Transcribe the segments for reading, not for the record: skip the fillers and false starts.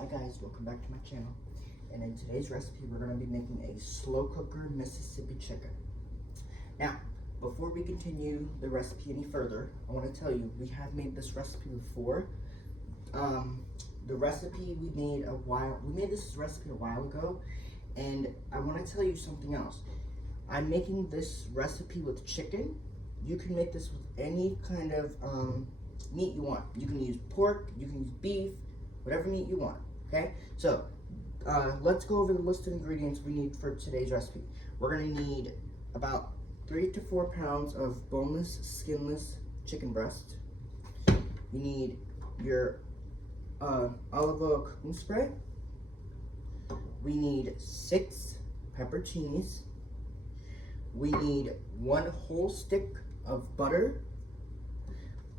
Hi guys, welcome back to my channel. And in today's recipe, we're going to be making a slow cooker Mississippi chicken. Now, before we continue the recipe any further, I want to tell you, we have made this recipe before. The recipe we made this recipe a while ago, and I want to tell you something else. I'm making this recipe with chicken. You can make this with any kind of meat you want. You can use pork, you can use beef, whatever meat you want, okay? So, let's go over the list of ingredients we need for today's recipe. We're gonna need about 3 to 4 pounds of boneless, skinless chicken breast. You need your olive oil cooking spray. We need 6 pepperoncinis. We need 1 whole stick of butter.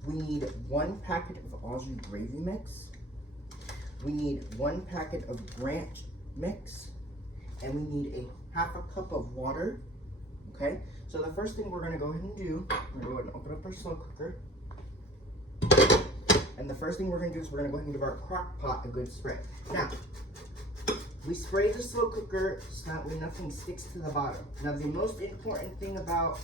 We need 1 packet of au jus gravy mix. We need 1 packet of ranch mix, and we need a half a cup of water. Okay, so the first thing we're going to go ahead and do, we're going to go ahead and open up our slow cooker. And the first thing we're going to do is we're going to go ahead and give our crock pot a good spray. Now, we spray the slow cooker so that way nothing sticks to the bottom. Now, the most important thing about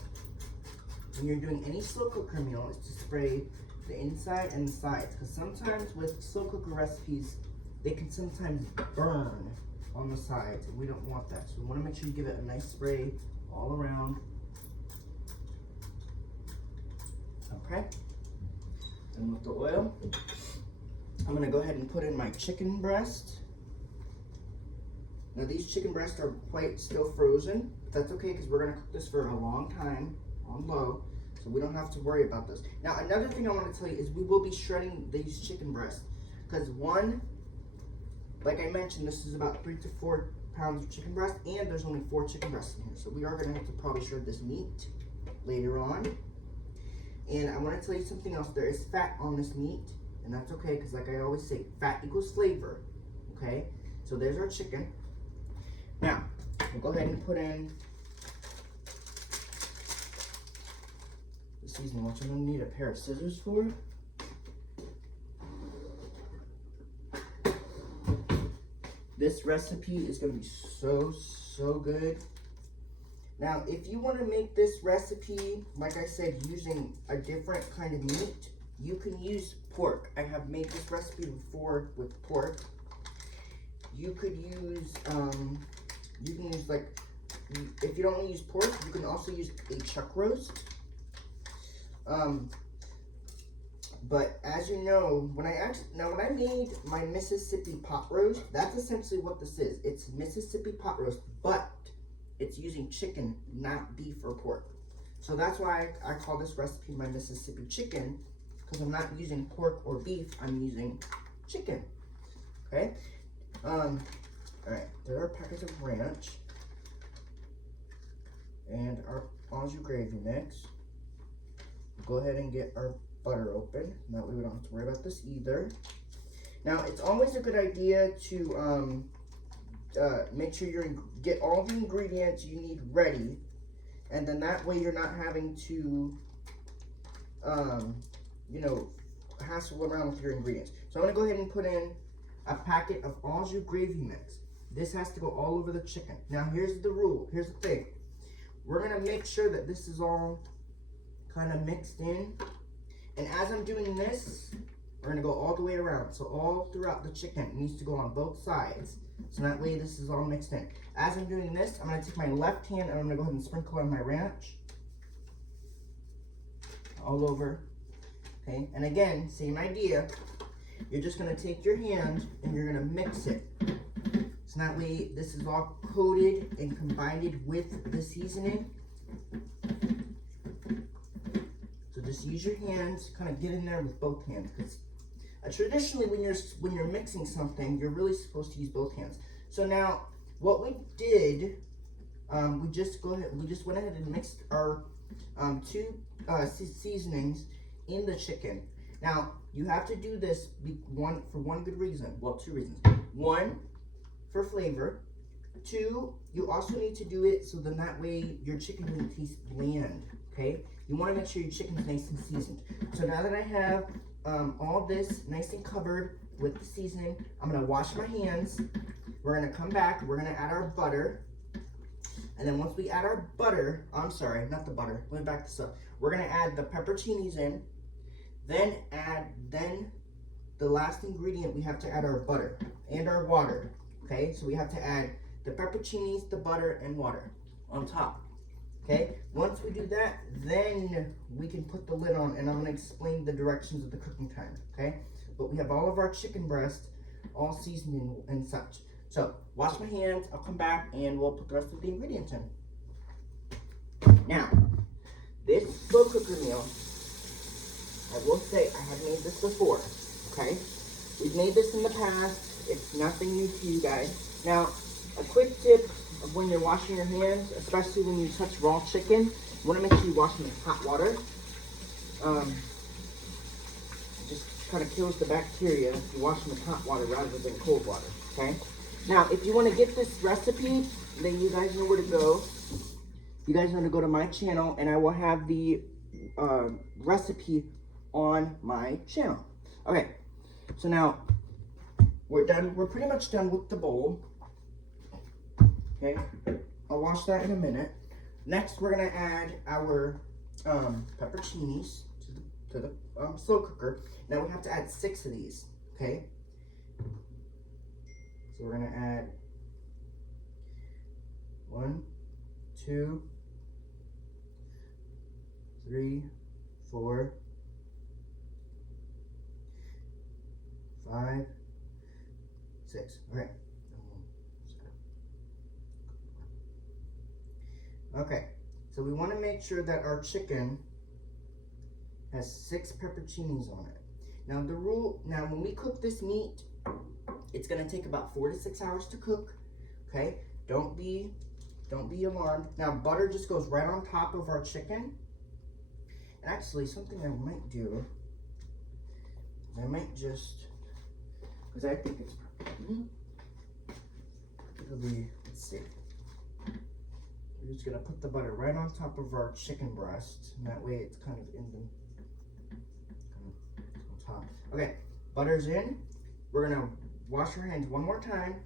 when you're doing any slow cooker meal is to spray the inside and the sides, because sometimes with slow cooker recipes, they can sometimes burn on the sides, and we don't want that. So we want to make sure you give it a nice spray all around. Okay. And with the oil, I'm going to go ahead and put in my chicken breast. Now these chicken breasts are quite still frozen, but that's okay because we're going to cook this for a long time on low, so we don't have to worry about this. Now another thing I want to tell you is we will be shredding these chicken breasts, because one, like I mentioned, this is about 3 to 4 pounds of chicken breast, and there's only 4 chicken breasts in here, so we are going to have to probably shred this meat later on. And I want to tell you something else. There is fat on this meat, and that's okay, because like I always say, fat equals flavor. Okay, so there's our chicken. Now we'll go ahead and put in the seasoning, which I'm going to need a pair of scissors for. This recipe is going to be so good. Now, if you want to make this recipe, like I said, using a different kind of meat, you can use pork. I have made this recipe before with pork. You could use, like, if you don't want to use pork, you can also use a chuck roast. But as you know, when I made my Mississippi pot roast, that's essentially what this is. It's Mississippi pot roast, but it's using chicken, not beef or pork. So that's why I call this recipe my Mississippi chicken, because I'm not using pork or beef, I'm using chicken. Okay? Alright, there are packets of ranch and our au jus gravy mix. Go ahead and get our butter open. That way we don't have to worry about this either. Now, it's always a good idea to make sure you get all the ingredients you need ready, and then that way you're not having to, you know, hassle around with your ingredients. So I'm going to go ahead and put in a packet of au jus gravy mix. This has to go all over the chicken. Now, here's the rule. Here's the thing. We're going to make sure that this is all kind of mixed in. And as I'm doing this, we're going to go all the way around. So all throughout the chicken, it needs to go on both sides. So that way this is all mixed in. As I'm doing this, I'm going to take my left hand and I'm going to go ahead and sprinkle on my ranch. All over. Okay, and again, same idea. You're just going to take your hand and you're going to mix it. So that way this is all coated and combined with the seasoning. So just use your hands, kind of get in there with both hands, because traditionally when you're mixing something, you're really supposed to use both hands. So now what we did, we just went ahead and mixed our 2 seasonings in the chicken. Now you have to do this for one good reason. Well, 2 reasons. 1, for flavor. 2, you also need to do it so then that way your chicken doesn't taste bland. Okay, you want to make sure your chicken is nice and seasoned. So now that I have all this nice and covered, with the seasoning. I'm gonna wash my hands. We're gonna come back, we're gonna add our butter. And then once we add our butter, I'm sorry, not the butter, let me back this up. We're gonna add the pepperoncinis in, then the last ingredient, we have to add our butter and our water, okay? So we have to add the pepperoncinis, the butter, and water on top, okay? Once we do that, then we can put the lid on, and I'm gonna explain the directions of the cooking time, okay? But we have all of our chicken breast, all seasoned and such. So, wash my hands, I'll come back, and we'll put the rest of the ingredients in. Now, this slow cooker meal, I will say I have made this before, okay? We've made this in the past. It's nothing new to you guys. Now, a quick tip of when you're washing your hands, especially when you touch raw chicken, you want to make sure you wash them in hot water. Just kind of kills the bacteria if you wash them in hot water rather than cold water, okay? Now, if you want to get this recipe, then you guys know where to go. You guys know to go to my channel, and I will have the recipe on my channel. Okay, so now we're done. We're pretty much done with the bowl. Okay, I'll wash that in a minute. Next, we're gonna add our pepperoncinis to the slow cooker. Now we have to add 6 of these. Okay, so we're gonna add 1, 2, 3, 4, 5, 6. Okay. Okay. So we want to make sure that our chicken has 6 pepperoncinis on it. Now when we cook this meat, it's gonna take about 4 to 6 hours to cook. Okay. Don't be alarmed. Now butter just goes right on top of our chicken. And actually, something I might do is I might just, because I think it's probably, let's see. We're just gonna put the butter right on top of our chicken breast, and that way it's kind of in the on top. Okay, butter's in. We're gonna wash our hands one more time,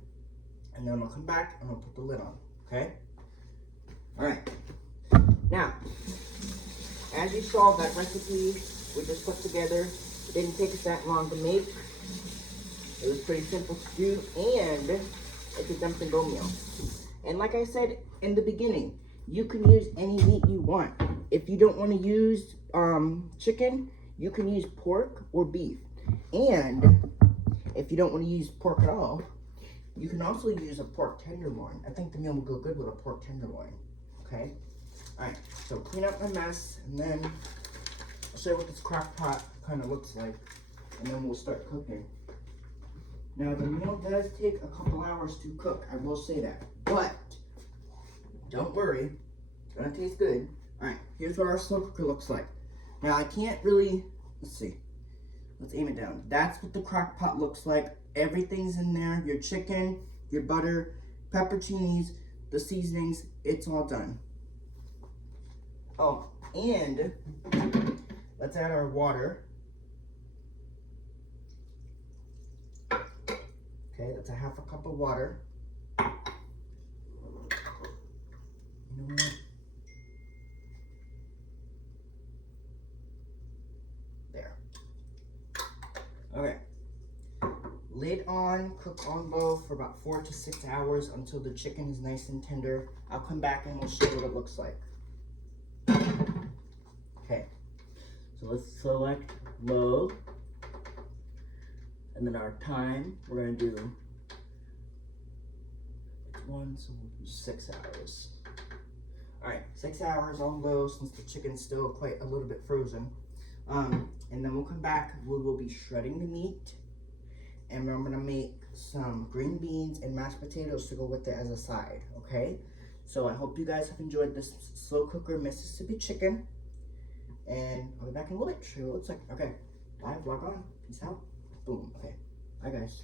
and then I'm gonna come back and I'm gonna put the lid on. Okay. All right. Now, as you saw, that recipe we just put together, it didn't take us that long to make. It was pretty simple to do, and it's a dump and go meal. And like I said in the beginning, you can use any meat you want. If you don't want to use chicken, you can use pork or beef. And if you don't want to use pork at all, you can also use a pork tenderloin. I think the meal will go good with a pork tenderloin. Okay? Alright, so clean up my mess, and then I'll show you what this crock pot kind of looks like, and then we'll start cooking. Now, the meal does take a couple hours to cook, I will say that, but don't worry, it's gonna taste good. Alright, here's what our slow cooker looks like. Now, I can't really, let's see, let's aim it down. That's what the crock pot looks like. Everything's in there, your chicken, your butter, pepperoncinis, the seasonings, it's all done. Oh, and let's add our water. Okay, that's a half a cup of water. You know what? There. Okay. Lid on, cook on low for about 4 to 6 hours until the chicken is nice and tender. I'll come back and we'll show you what it looks like. Okay, so let's select low, and then our time, we're gonna do, it's 1, so we'll do 6 hours. Alright, 6 hours on low since the chicken's still quite a little bit frozen. And then we'll come back, we will be shredding the meat, and I'm gonna make some green beans and mashed potatoes to go with it as a side, okay? So I hope you guys have enjoyed this slow cooker Mississippi chicken. And I'll be back in a little bit, show you what it looks like. Okay, bye, vlog on, peace out, boom, okay, bye guys.